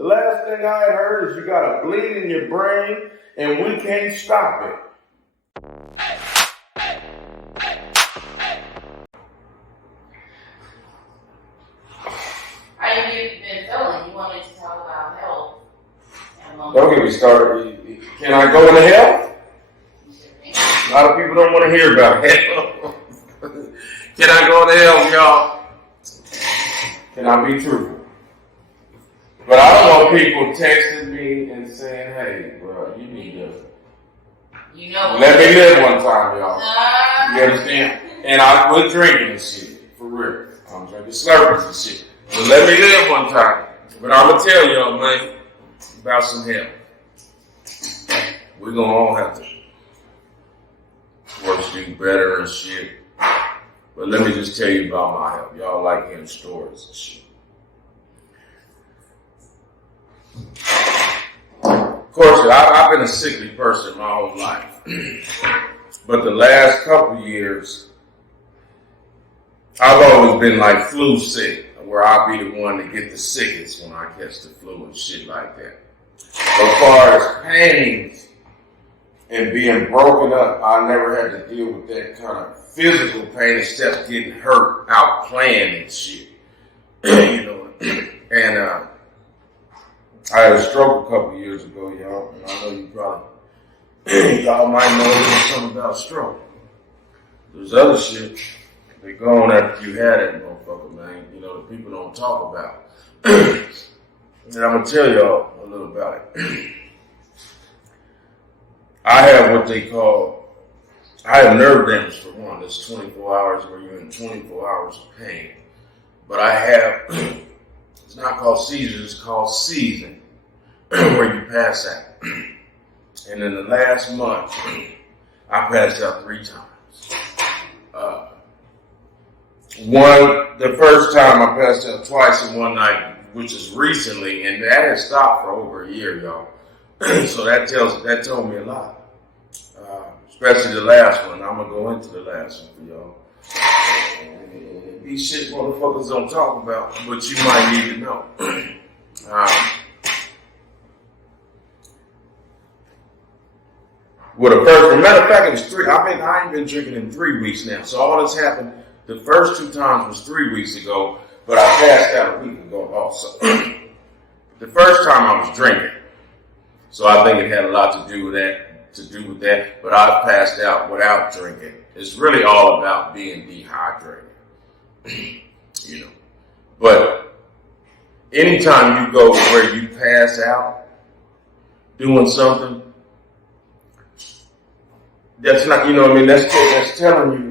The last thing I had heard is you got a bleed in your brain and we can't stop it. How have you been feeling? You wanted to talk about health. Don't get me started. Can I go into hell? A lot of people don't want to hear about hell. Can I go to hell, y'all? Can I be truthful? But I don't want people texting me and saying, hey, bro, you need to let me live one time, y'all. You understand? And I quit drinking and shit, for real. I'm drinking Slurpees and shit. But let me live one time. But I'm going to tell y'all, man, about some hell. We're going to all have to work to do better and shit. But let me just tell you about my health. Y'all like hearing stories and shit. Of course, I've been a sickly person my whole life. But the last couple years, I've always been like flu sick, where I'll be the one to get the sickest when I catch the flu and shit like that. As far as pains and being broken up, I never had to deal with that kind of physical pain except getting hurt out playing and shit. You know, and I had a stroke a couple years ago, y'all, and I know you probably, y'all might know a little something about stroke. There's other shit that go on after you had that motherfucker, man, you know, that people don't talk about. And I'm going to tell y'all a little about it. I have what they call, I have nerve damage for one. It's 24 hours where you're in 24 hours of pain. But I have, it's not called seizures, it's called seizing, where you pass out. And in the last month, I passed out 3 times. The first time I passed out twice in one night, which is recently, and that has stopped for over a year, y'all. So that told me a lot. Especially the last one. I'm gonna go into the last one for y'all. And these shit motherfuckers don't talk about, but you might need to know. Well, as a matter of fact, it was 3. I ain't been drinking in 3 weeks now. So all this happened. The first 2 times was 3 weeks ago, but I passed out a week ago also. The first time I was drinking, so I think it had a lot to do with that. But I passed out without drinking. It's really all about being dehydrated, you know. But anytime you go where you pass out doing something, that's not, you know what I mean? That's telling you.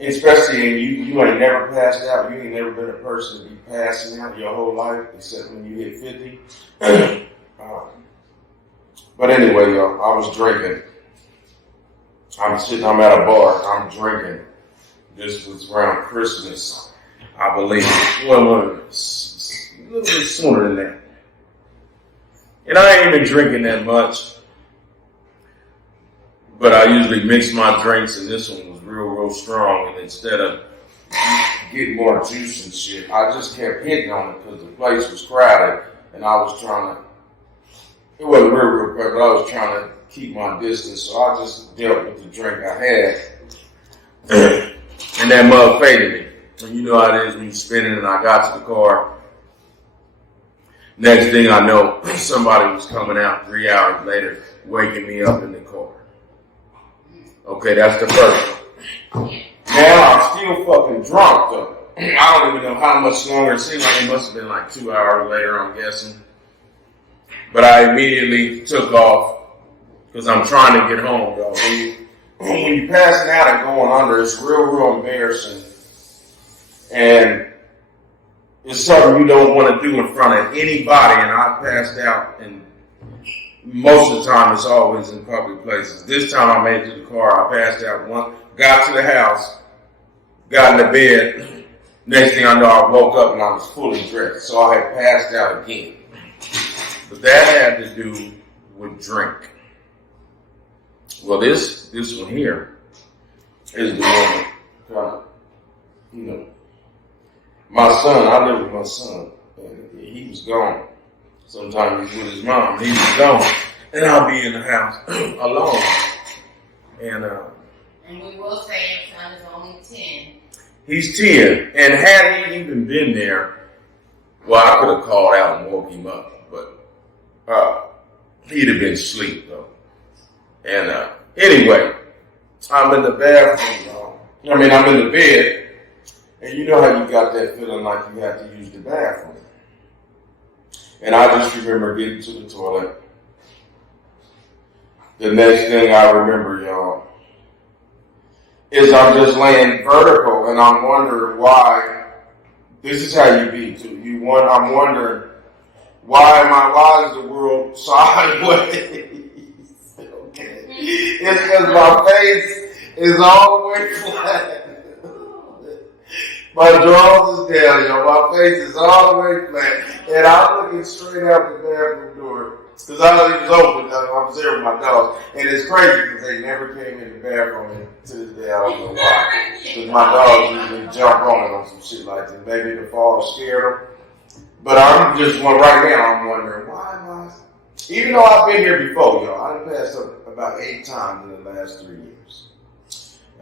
Especially you ain't never passed out. You ain't never been a person to be passing out your whole life, except when you hit 50. But anyway, y'all, I was drinking. I'm at a bar, I'm drinking. This was around Christmas, I believe. Well, a little bit sooner than that. And I ain't been drinking that much. But I usually mix my drinks, and this one was real strong. And instead of getting more juice and shit, I just kept hitting on it because the place was crowded, and I was trying to. It wasn't real, but I was trying to keep my distance, so I just dealt with the drink I had, and that mug faded me. And you know how it is when you're spinning. And I got to the car. Next thing I know, somebody was coming out 3 hours later, waking me up in the car. Okay, that's the first one. Now I'm still fucking drunk though. I don't even know how much longer. It seems like it must have been like 2 hours later, I'm guessing. But I immediately took off because I'm trying to get home, y'all. When you're passing out and going under, it's real embarrassing. And it's something you don't want to do in front of anybody. And I passed out, and most of the time it's always in public places. This time I made it to the car. I passed out once, got to the house, got in the bed. Next thing I know, I woke up and I was fully dressed. So I had passed out again. But that had to do with drink. Well, this one here is the one kind of, you know, my son, I live with my son, and he was gone. Sometimes he's with his mom. He's gone. And I'll be in the house alone. And we will say your son is only 10. He's 10. And had he even been there, well, I could have called out and woke him up. But he'd have been asleep, though. And anyway, I'm in the bathroom, y'all. I'm in the bed. And you know how you got that feeling like you have to use the bathroom. And I just remember getting to the toilet. The next thing I remember, y'all, is I'm just laying vertical and I'm wondering why. This is how you be too. I'm wondering why is the world sideways? Okay. It's because my face is all the way flat. My drawers is down, y'all. My face is all the way flat. And I'm looking straight out the bathroom door. Because I know it was open. I'm there with my dogs. And it's crazy because they never came in the bathroom to this day. I don't know why. Because my dogs usually jump on it on some shit like that. Maybe the fall scared them. But I'm just right now, I'm wondering, why am I? Even though I've been here before, y'all. I've passed up about 8 times in the last 3 years.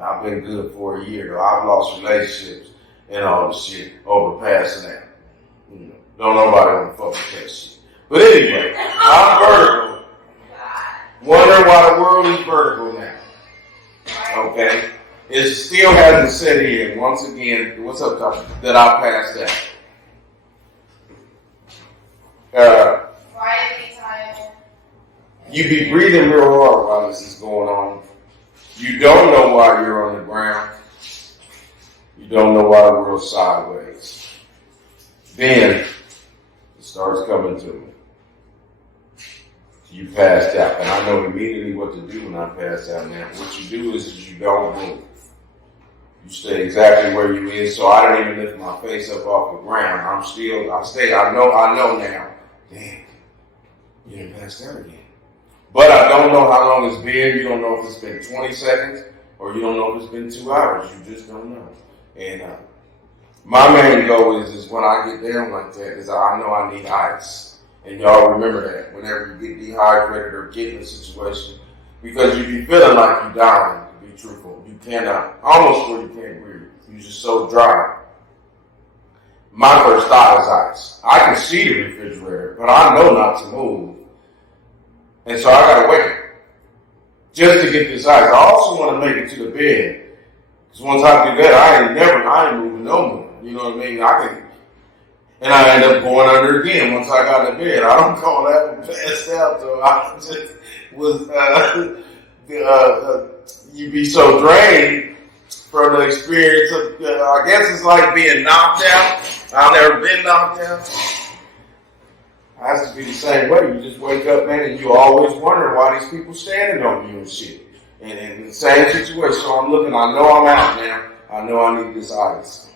I've been good for a year, though. I've lost relationships and all the shit over passing out. Don't nobody want to fuck with that shit. But anyway, I'm vertical. Wondering why the world is vertical now. Okay? It still hasn't set in. Once again, what's up, Tom? That I passed out. You be breathing real hard while this is going on. You don't know why you're on the ground. You don't know why the world's sideways. Then it starts coming to me. You passed out. And I know immediately what to do when I pass out now. What you do is you don't move. You stay exactly where you is. So I don't even lift my face up off the ground. I know now. Damn, you done passed out again. But I don't know how long it's been. You don't know if it's been 20 seconds or you don't know if it's been 2 hours. You just don't know. And my main goal is when I get down like that is I know I need ice. And y'all remember that whenever you get dehydrated or get in a situation, because you be feeling like you're dying, to be truthful. You cannot, almost where you can't breathe. You're just so dry. My first thought is ice. I can see the refrigerator, but I know not to move. And so I gotta wait just to get this ice. I also want to make it to the bed. Because once I do that, I ain't moving no more. You know what I mean? And I end up going under again once I got in the bed. I don't call that one passed out, so I just was, you be so drained from the experience of, I guess it's like being knocked out. I've never been knocked out. It has to be the same way. You just wake up, man, and you always wonder why these people standing on you and shit. And in the same situation, so I'm looking, I know I'm out now. I know I need this ice.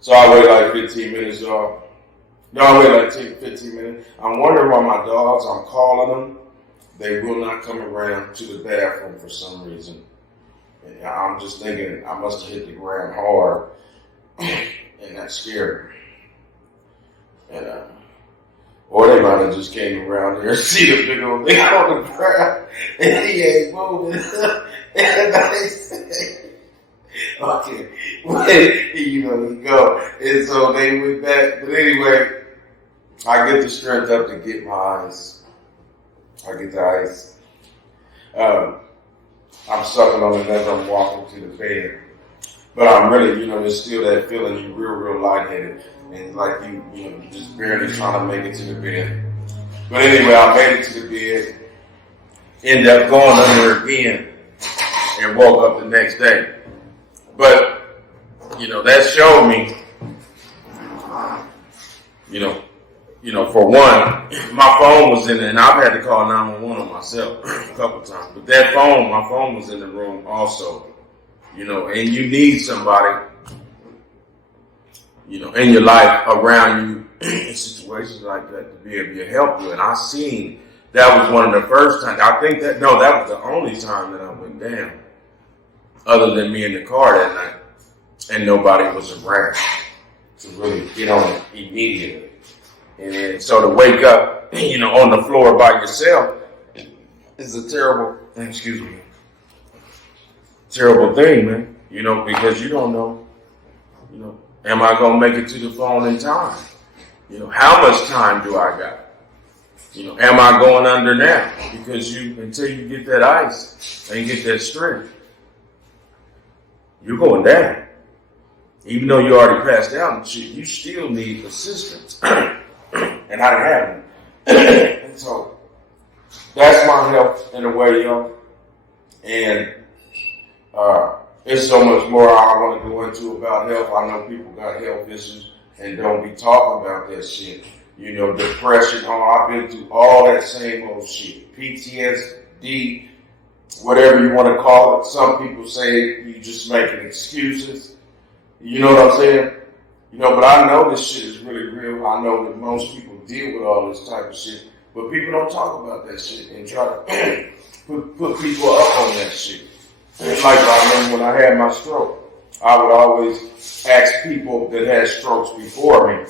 So I wait like 15 minutes, y'all. No, I wait like 15 minutes. I'm wondering why my dogs, I'm calling them. They will not come around to the bathroom for some reason. And I'm just thinking I must have hit the ground hard. And that scared me. And, or they might have just came around there and see the big old thing on the ground. And he ain't moving. And I said, okay, you know, we go. And so they went back. But anyway, I get the strength up to get my ice. I get the ice. I'm sucking on it as I'm walking to the bed. But I'm really, you know, there's still that feeling you're real lightheaded. And like you know, you're just barely trying to make it to the bed. But anyway, I made it to the bed. Ended up going under again. And woke up the next day. But, you know, that showed me, you know, for one, my phone was in there, and I've had to call 911 on myself a couple times. But that phone, my phone was in the room also, you know, and you need somebody, you know, in your life around you in situations like that to be able to help you. And I seen that was one of the first times. I think that was the only time that I went down, other than me in the car that night, and nobody was around to really get on it immediately. And so to wake up, on the floor by yourself is a terrible thing, man. Because you don't know, am I going to make it to the phone in time? How much time do I got? Am I going under now? Because until you get that ice and get that strength, you're going down. Even though you already passed out and shit, you still need assistance. And I didn't have it. And so that's my health in a way, And there's so much more I want to go into about health. I know people got health issues and don't be talking about that shit. Depression. I've been through all that same old shit. PTSD, whatever you want to call it. Some people say you just making excuses. You know what I'm saying? But I know this shit is really real. I know that most people deal with all this type of shit. But people don't talk about that shit and try to put people up on that shit. Like I remember when I had my stroke, I would always ask people that had strokes before me,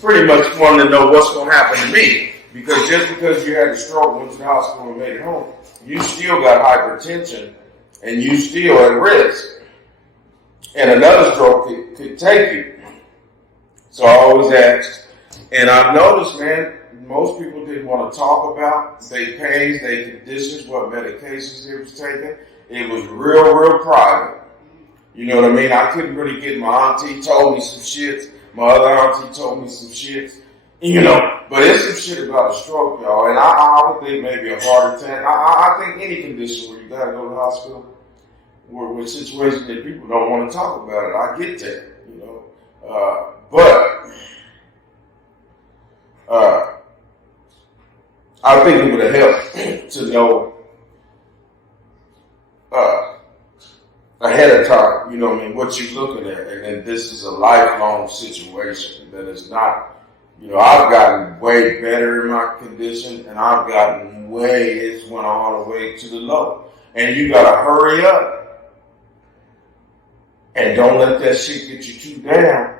pretty much wanting to know what's going to happen to me. Because just because you had a stroke, went to the hospital and made it home, you still got hypertension and you still at risk. And another stroke could take you. So I always asked, and I've noticed, man, most people didn't want to talk about their pains, their conditions, what medications they was taking. It was real private. You know what I mean? I couldn't really get my auntie told me some shit. My other auntie told me some shit. But it's some shit about a stroke, y'all. And I would think maybe a heart attack. I think any condition where you got to go to the hospital, with situations that people don't want to talk about it. I get that, but I think it would have helped to know ahead of time, what you're looking at. And this is a lifelong situation that is not, I've gotten way better in my condition and I've gotten it's went all the way to the low. And you got to hurry up. And don't let that shit get you too down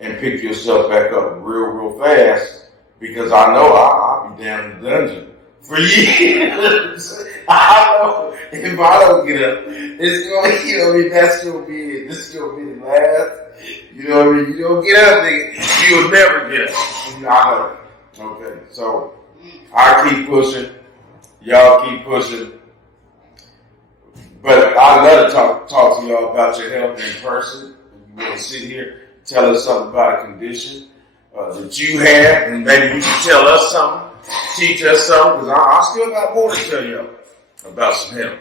and pick yourself back up real fast, because I know I'll be down in the dungeon for years. I know if I don't get up, it's going that's going to be it. This is going to be the last. You don't get up, nigga, you'll never get up. I know. Okay, so I keep pushing. Y'all keep pushing. But I'd love to talk to y'all about your health in person. You want to sit here, tell us something about a condition that you have, and maybe you can tell us something, teach us something, because I still got more to tell y'all about some health.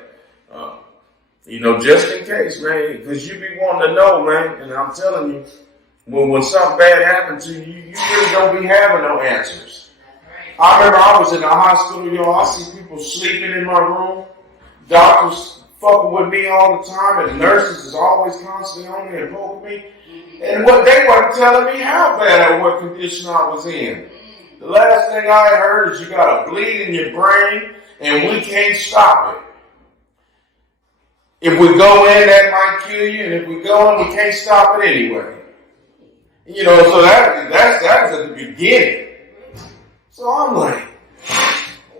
Just in case, man, because you be wanting to know, man, and I'm telling you, when something bad happens to you, you really don't be having no answers. I remember I was in the hospital, I see people sleeping in my room, doctors fucking with me all the time, and nurses is always constantly on me and poking me. And what they weren't telling me how bad or what condition I was in. The last thing I had heard is you got a bleed in your brain and we can't stop it. If we go in, that might kill you, and if we go in, we can't stop it anyway. So that's at the beginning. So I'm like,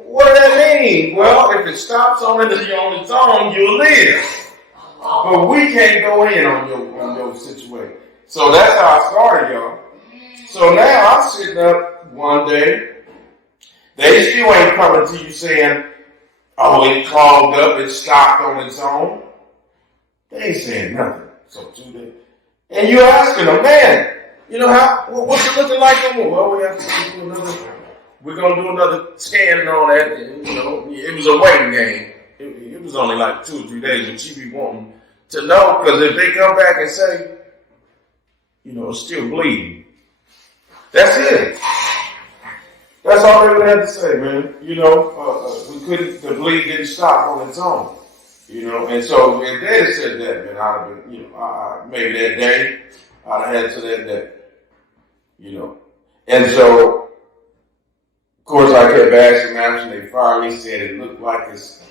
what does that mean? Well, if it stops on its own, you'll live. But we can't go in on your situation. So that's how I started, y'all. So now I'm sitting up one day. They still ain't coming to you saying, oh, it clogged up, it stopped on its own. They ain't saying nothing. So 2 days. And you're asking them, man, what's it looking like? Well, we have to do we're going to do another scan and all that. And, it was a waiting game. It was only like 2 or 3 days, but you be wanting to know, because if they come back and say, it's still bleeding, that's it. That's all they would have to say, man. The bleed didn't stop on its own. And so if they had said that, man, I'd have been, maybe that day, I'd have had to that day. And so, of course, I kept asking them, and they finally said it looked like it's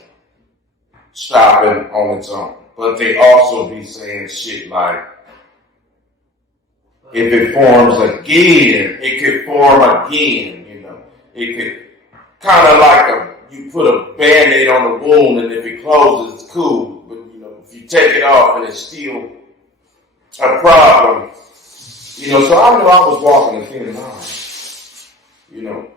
stopping on its own. But they also be saying shit like, If it forms again, it could form again, you know. It could kind of like you put a Band-Aid on the wound, and if it closes, it's cool. But, you know, if you take it off and it's still a problem, you know, so I knew I was walking a thin line, you know.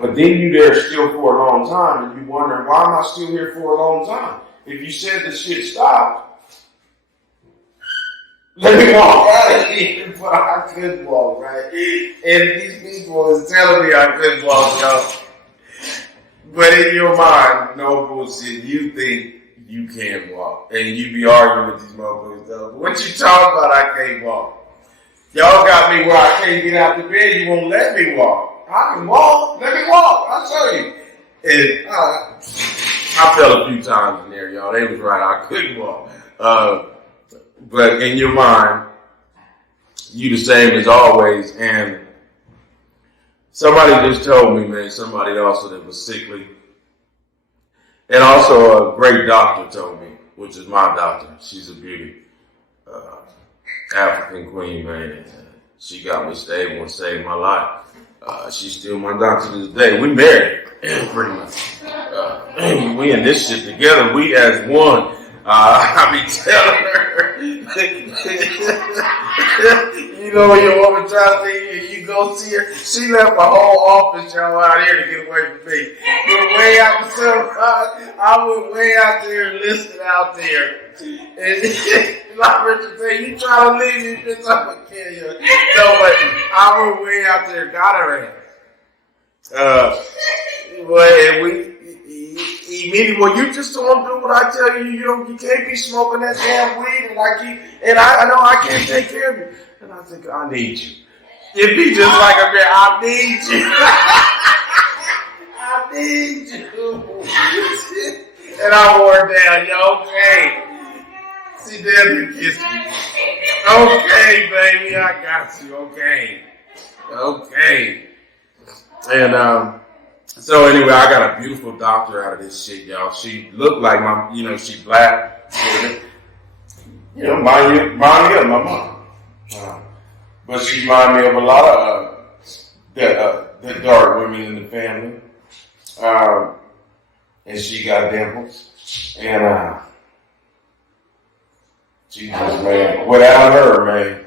But then you there still for a long time, and you wondering, why am I still here for a long time? If you said the shit stopped, let me walk out of here, but I couldn't walk, right? And these people was telling me I couldn't walk, y'all. But in your mind, no bullshit, you think you can walk. And you be arguing with these motherfuckers, though. But what you talking about, I can't walk? Y'all got me where I can't get out the bed, you won't let me walk. I can walk, let me walk, I'll show you. And I fell a few times in there, y'all. They was right, I couldn't walk. But in your mind, you the same as always. And somebody just told me, man, somebody also that was sickly. And also a great doctor told me, which is my doctor. She's a beauty. African queen, man. And she got me stable and saved my life. She's still my doctor to this day. We married, pretty much. We in this shit together. We as one. I be telling her, you know, when your woman tries to see you, you go see her. She left a whole office y'all out here to get away from me. Went way out the sunrise. I went way out there and listened out there. And like Richard said, you try to leave me, bitch, I'm gonna kill you. No, but I went way out there, got her ass. And we immediately, well, you just don't do what I tell you. You can't be smoking that damn weed, and I know I can't take care of you. And I think I need you. It'd be just like a man. I need you. I need you. And I wore her down. You okay? She definitely kissed me. Okay, baby, I got you. Okay. And so anyway, I got a beautiful doctor out of this shit, y'all. She looked like she black. You know, mind me of my mom. But she reminded me of a lot of the dark women in the family. And she got dimples. And Jesus, man, without her, man,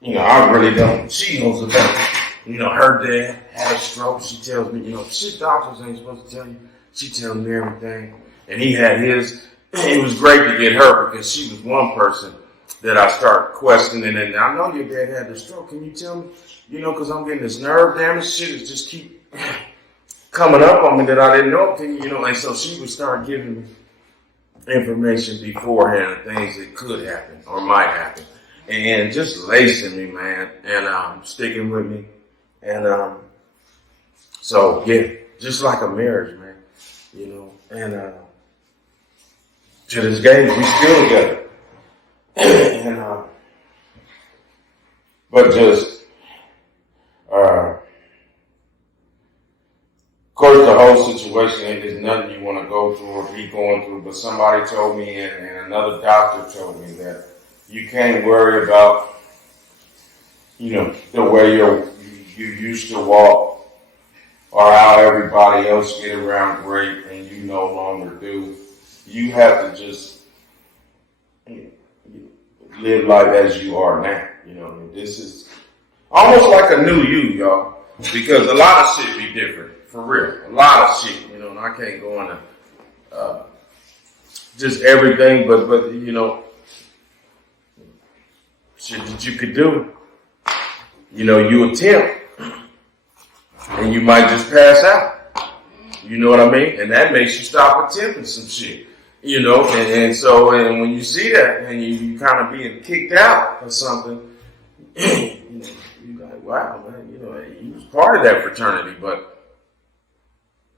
you know, I really don't. She knows about it. You know, her dad had a stroke. She tells me, you know, shit doctors ain't supposed to tell you. She tells me everything. And he had his. It was great to get her because she was one person that I start questioning. And I know your dad had the stroke. Can you tell me? You know, because I'm getting this nerve damage. Shit is just keep coming up on me that I didn't know. You know, and so she would start giving me information beforehand of things that could happen or might happen. And just lacing me, man. And sticking with me. And so yeah, just like a marriage, man, you know. And to this day, we still together. And but just of course, the whole situation is nothing you want to go through or be going through. But somebody told me, and another doctor told me that you can't worry about, you know, the way you used to walk or how everybody else get around great and you no longer do. You have to just live life as you are now. You know, this is almost like a new you, y'all, because a lot of shit be different, for real. A lot of shit, you know, and I can't go into just everything, but you know, shit that you could do. You know, you attempt. And you might just pass out. You know what I mean? And that makes you stop attempting some shit. You know, and so when you see that and you kind of being kicked out or something, you're like, wow, man, you know, he was part of that fraternity, but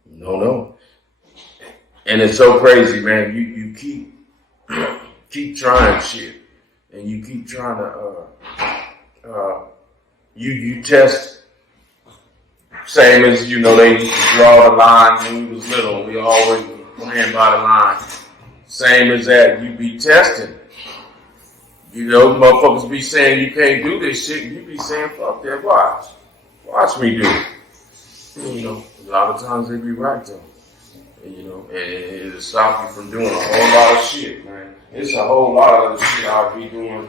no. And it's so crazy, man. You keep trying shit, and you keep trying to you test. Same as, you know, they used to draw the line when we was little. We always playing by the line. Same as that, you be testing You know, motherfuckers be saying you can't do this shit, and you be saying, fuck that, watch me do it. You know, a lot of times they be right though. You know, and it'll stop you from doing a whole lot of shit, man. It's a whole lot of other shit I'll be doing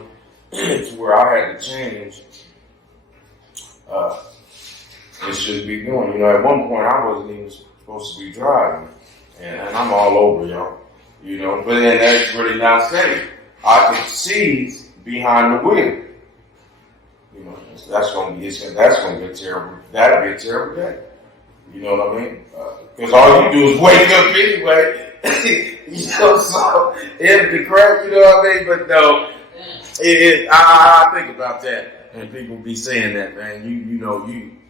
to where I had to change. It should be doing. You know, at one point I wasn't even supposed to be driving, and I'm all over, y'all. You know, but then that's really not safe. I could see behind the wheel. You know, that's gonna be a terrible. That'll be a terrible day. You know what I mean? Because all you do is wake up anyway. You know, so empty crap. You know what I mean? But no, I think about that, and people be saying that, man.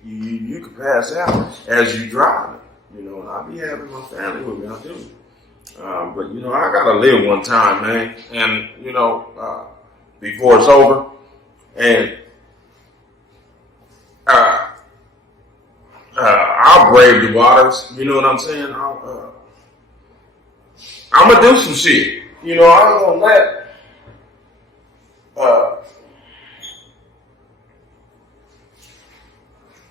You can pass out as you drive. You know, and I be having my family with me. I do. But you know, I gotta live one time, man. And you know, before it's over, and I'll brave the waters. You know what I'm saying? I'm gonna do some shit. You know, I ain't gonna let.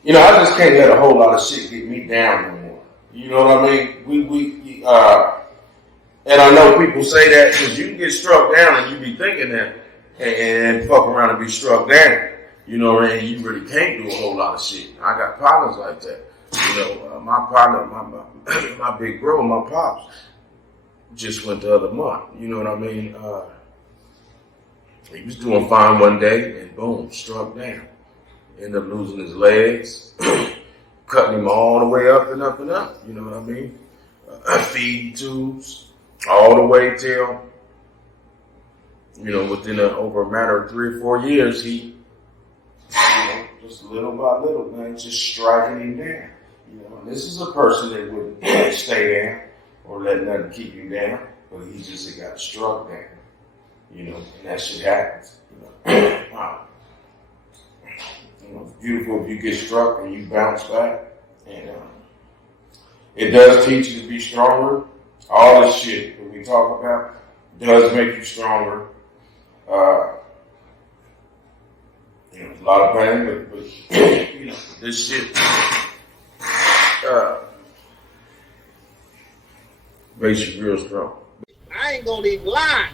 You know, I just can't let a whole lot of shit get me down no more. You know what I mean? And I know people say that because you can get struck down and you be thinking that and fuck around and be struck down. You know, and you really can't do a whole lot of shit. I got partners like that. You know, my partner, my big bro, my pops, just went the other month. You know what I mean? He was doing fine one day and boom, struck down. Ended up losing his legs, cutting him all the way up and up and up. You know what I mean? Feed tubes, all the way till, you know, within over a matter of 3 or 4 years, he, you know, just little by little, man, just striking him down. You know, and this is a person that wouldn't stay down or let nothing keep you down, but he just got struck down. You know, and that shit happens. You know, wow. You know, it's beautiful if you get struck and you bounce back. And it does teach you to be stronger. All this shit that we talk about does make you stronger. You know, a lot of pain, but you know, this shit makes you real strong. I ain't gonna even lie.